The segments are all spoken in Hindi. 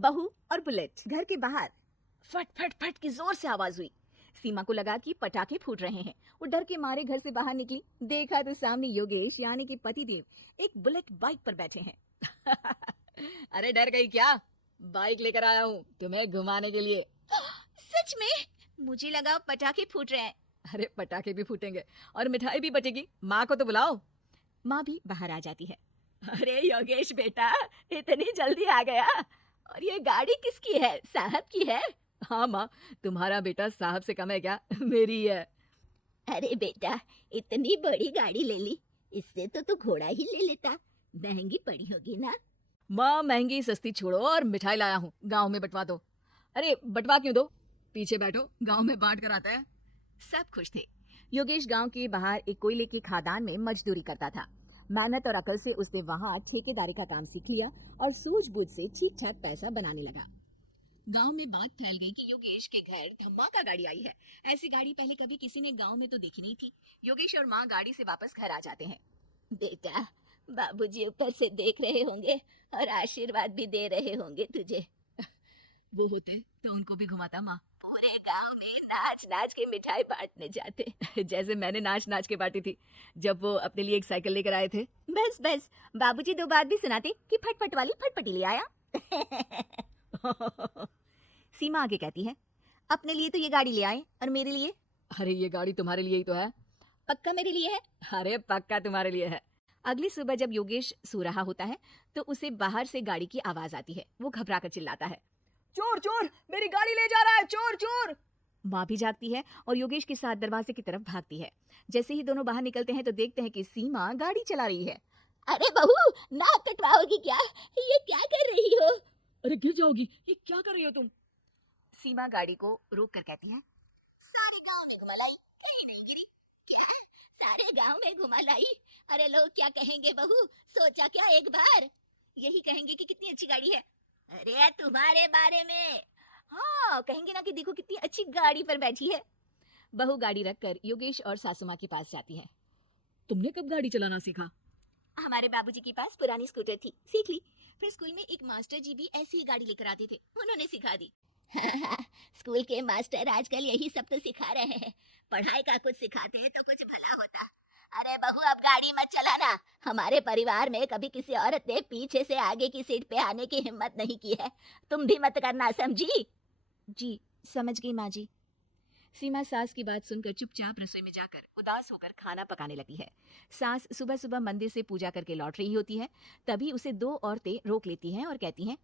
बहू और बुलेट। घर के बाहर फट फट फट की जोर से आवाज हुई। सीमा को लगा कि पटाखे फूट रहे हैं। वो डर के मारे घर से बाहर निकली। देखा तो सामने योगेश यानी कि पतिदेव एक बुलेट बाइक पर बैठे हैं। अरे डर गई क्या? बाइक लेकर आया हूँ तुम्हें घुमाने के लिए। सच में? मुझे लगा पटाखे फूट रहे हैं। अरे पटाखे भी फूटेंगे और मिठाई भी बटेगी। माँ को तो बुलाओ। माँ भी बाहर आ जाती है। अरे योगेश बेटा, इतनी जल्दी आ गया? और ये गाड़ी किसकी है? साहब की है? हाँ माँ, तुम्हारा बेटा साहब से कम है क्या? मेरी है। अरे बेटा, इतनी बड़ी गाड़ी ले ली, इससे तो तू घोड़ा ही ले लेता। महंगी पड़ी होगी ना? माँ महंगी सस्ती छोड़ो और मिठाई लाया हूँ, गांव में बंटवा दो। अरे बंटवा क्यों दो, पीछे बैठो, गांव में बांट कर आता है। सब खुश थे। योगेश गांव के बाहर एक कोयले की खादान में मजदूरी करता था। मेहनत और अकल से उसने वहां ठेकेदारी का काम सीख लिया और सूझबूझ से ठीक ठाक पैसा बनाने लगा। गांव में बात फैल गई कि योगेश के घर धमाका गाड़ी आई है। ऐसी गाड़ी पहले कभी किसी ने गांव में तो देखी नहीं थी। योगेश और माँ गाड़ी से वापस घर आ जाते हैं। बेटा, बाबूजी ऊपर से देख रहे होंगे और आशीर्वाद भी दे रहे होंगे तुझे। वो होते तो उनको भी घुमाता माँ। पूरे गांव में नाच नाच के मिठाई बांटने जाते। जैसे मैंने नाच नाच के बांटी थी जब वो अपने लिए एक साइकिल लेकर आए थे। बस बस, बाबूजी दो बात भी सुनाते कि फटफट वाली फटफटी ले आया। सीमा आगे कहती है, अपने लिए तो ये गाड़ी ले आए और मेरे लिए? अरे ये गाड़ी तुम्हारे लिए ही तो है। पक्का मेरे लिए है? अरे पक्का तुम्हारे लिए है। अगली सुबह जब योगेश सो रहा होता है तो उसे बाहर से गाड़ी की आवाज आती है। वो घबरा कर चिल्लाता है, चोर चोर, मेरी गाड़ी ले जा रहा है, चोर चोर। माँ भी जागती है और योगेश के साथ दरवाजे की तरफ भागती है। जैसे ही दोनों बाहर निकलते हैं तो देखते हैं कि सीमा गाड़ी चला रही है। अरे बहू, नाक कटवाओगी क्या? ये क्या कर रही हो? अरे गिर जाओगी, ये क्या कर रही हो तुम? सीमा गाड़ी को रोक कर कहती है, सारे गांव में घुमा लाई, कहीं नहीं गिरी। क्या? सारे गांव में घुमा लाई? अरे लोग क्या कहेंगे बहू? सोचा क्या एक बार? यही कहेंगे कि कितनी अच्छी गाड़ी है। अरे तुम्हारे बारे में हाँ, कहेंगे ना कि देखो कितनी अच्छी गाड़ी पर बैठी है। बहू गाड़ी रखकर योगेश और सासू माँ के पास जाती है। तुमने कब गाड़ी चलाना सीखा? हमारे बाबूजी के पास पुरानी स्कूटर थी, सीख ली। फिर स्कूल में एक मास्टर जी भी ऐसी ही गाड़ी लेकर आते थे, उन्होंने सिखा दी। स्कूल के मास्टर आजकल यही सब तो सिखा रहे हैं। पढ़ाई का कुछ सिखाते हैं तो कुछ भला होता। अरे बहू, अब गाड़ी मत चलाना। हमारे परिवार में कभी किसी औरत ने पीछे से आगे की सीट पे आने की हिम्मत नहीं की है। तुम भी मत करना, समझी? जी समझ गई माँ जी। सीमा सास की बात सुनकर चुपचाप रसोई में जाकर उदास होकर खाना पकाने लगी है। सास सुबह सुबह मंदिर से पूजा करके लौट रही होती है। तभी उसे दो औरतें रोक लेती हैं और कहती हैं,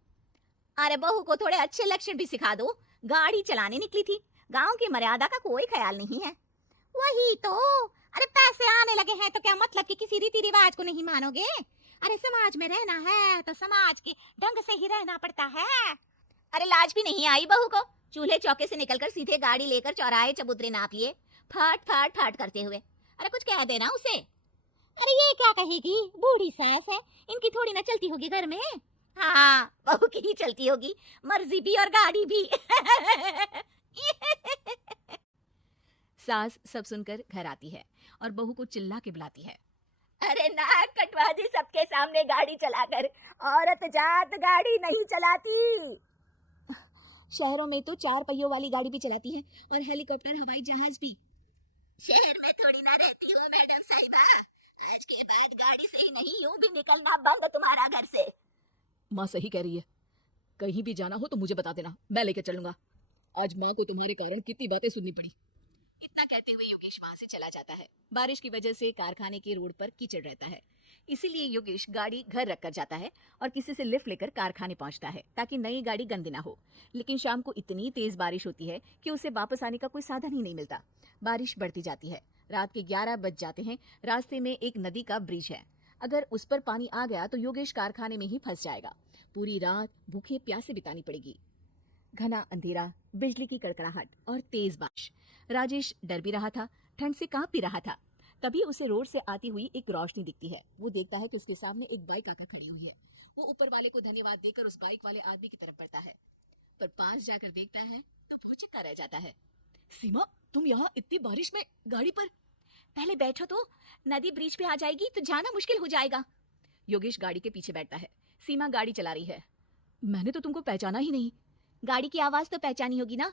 अरे बहू को थोड़े अच्छे लक्षण भी सिखा दो। गाड़ी चलाने निकली थी, गांव की मर्यादा का कोई ख्याल नहीं है। वही तो, अरे पैसे आने लगे हैं तो क्या मतलब कि किसी रीति रिवाज को नहीं मानोगे? अरे समाज में रहना है तो समाज के ढंग से ही रहना पड़ता है। अरे लाज भी नहीं आई बहू को? चूल्हे चौके से निकलकर सीधे गाड़ी लेकर चौराहे चबूतरे नाप लिए, फाट फाट फाट करते हुए। अरे कुछ कह देना उसे। अरे ये क्या कहेगी, बूढ़ी सास है, इनकी थोड़ी ना चलती होगी घर में। हाँ, बहू की ही चलती होगी, मर्जी भी और गाड़ी भी। सास सब सुनकर घर आती है और बहू को चिल्ला के बुलाती है, अरे नाक कटवा दी सबके सामने गाड़ी चलाकर। औरत जात गाड़ी नहीं चलाती। शहरों में तो 4 पहियों वाली गाड़ी भी चलाती है और हेलीकॉप्टर, हवाई जहाज भी। शहर में थोड़ी ना रहती हूँ मैडम साहिबा। आज के बाद गाड़ी से ही नहीं, यूं भी निकलना बंद तुम्हारा घर से। माँ सही कह रही है, कहीं भी जाना हो तो मुझे बता देना, मैं लेकर चलूंगा। आज माँ को तुम्हारे कारण कितनी बातें सुननी पड़ी। इतना कहते हुए योगेश वहां से चला जाता है। बारिश की वजह से कारखाने के रोड पर कीचड़ रहता है, इसीलिए योगेश गाड़ी घर रखकर जाता है और किसी से लिफ्ट लेकर कारखाने पहुंचता है ताकि नई गाड़ी गंदी ना हो। लेकिन शाम को इतनी तेज बारिश होती है कि उसे वापस आने का कोई साधन ही नहीं मिलता। बारिश बढ़ती जाती है, रात के 11 बज जाते हैं। रास्ते में एक नदी का ब्रिज है, अगर उस पर पानी आ गया तो योगेश कारखाने में ही फंस जाएगा। पूरी रात भूखे प्यासे बितानी पड़ेगी। घना अंधेरा, बिजली की कड़कड़ाहट और तेज बारिश। राजेश डर भी रहा था, ठंड से कांप भी रहा था। तभी उसे रोड से आती हुई एक रोशनी दिखती है। वो देखता है कि उसके सामने एक बाइक आकर खड़ी हुई है। वो ऊपर वाले को धन्यवाद देकर उस बाइक वाले आदमी की तरफ बढ़ता है, पर पास जाकर देखता है तो भौचक्का रह जाता है। सीमा, तुम यहाँ इतनी बारिश में गाड़ी पर? पहले बैठो तो, नदी ब्रिज पे आ जाएगी तो जाना मुश्किल हो जाएगा। योगेश गाड़ी के पीछे बैठता है। सीमा गाड़ी चला रही है। मैंने तो तुमको पहचाना ही नहीं। गाड़ी की आवाज तो पहचानी होगी ना।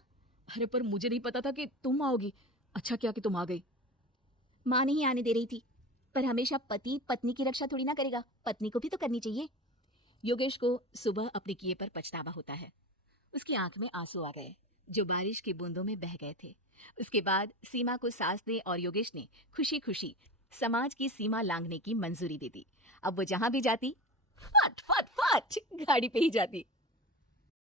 अरे पर मुझे नहीं पता था कि तुम आओगी। अच्छा किया कि तुम आ गई। माँ नहीं आने दे रही थी, पर हमेशा पति पत्नी की रक्षा थोड़ी ना करेगा, पत्नी को भी तो करनी चाहिए। योगेश को सुबह अपने किए पर पछतावा होता है। उसकी आंख में आंसू आ गए जो बारिश की बूंदों में बह गए थे। उसके बाद सीमा को सास ने और योगेश ने खुशी खुशी समाज की सीमा लांघने की मंजूरी दे दी। अब वो जहां भी जाती फट फट फट गाड़ी पे ही जाती।